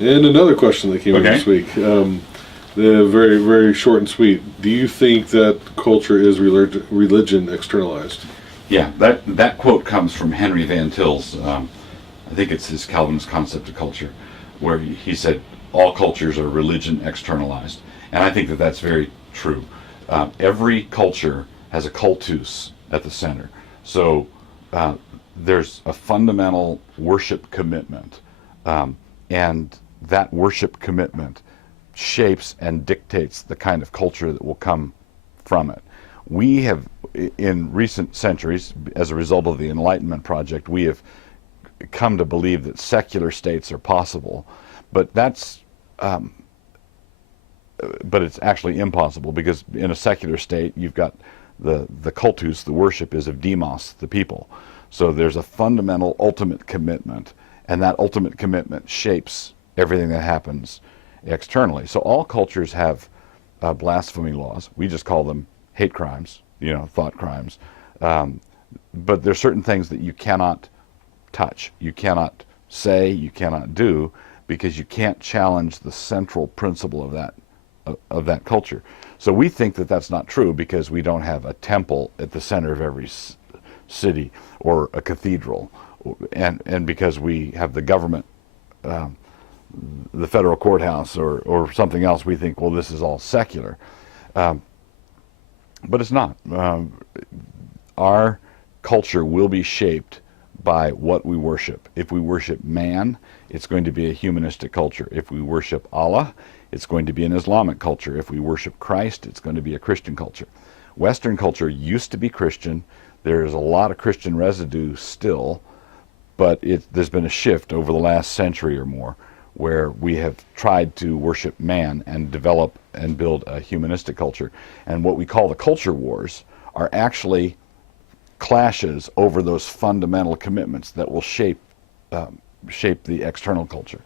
And another question that came in this week. The very, very short and sweet. Do you think that culture is religion externalized? Yeah, that quote comes from Henry Van Til's, I think it's his Calvinist concept of culture, where he said all cultures are religion externalized. And I think that that's very true. Every culture has a cultus at the center. So there's a fundamental worship commitment, and that worship commitment shapes and dictates the kind of culture that will come from it. We have, in recent centuries, as a result of the Enlightenment project, we have come to believe that secular states are possible, but that's but it's actually impossible, because in a secular state you've got the cultus, the worship is of demos, the people. So there's a fundamental ultimate commitment, and that ultimate commitment shapes everything that happens externally. So all cultures have blasphemy laws. We just call them hate crimes, thought crimes. But there's certain things that you cannot touch, you cannot say, you cannot do, because you can't challenge the central principle of that culture. So we think that that's not true because we don't have a temple at the center of every city or a cathedral, and because we have the government, the federal courthouse or something else, we think, well, this is all secular. But it's not. Our culture will be shaped by what we worship. If we worship man, it's going to be a humanistic culture. If we worship Allah, it's going to be an Islamic culture. If we worship Christ, it's going to be a Christian culture. Western culture used to be Christian. There's a lot of Christian residue still, but there's been a shift over the last century or more where we have tried to worship man and develop and build a humanistic culture. And what we call the culture wars are actually clashes over those fundamental commitments that will shape the external culture.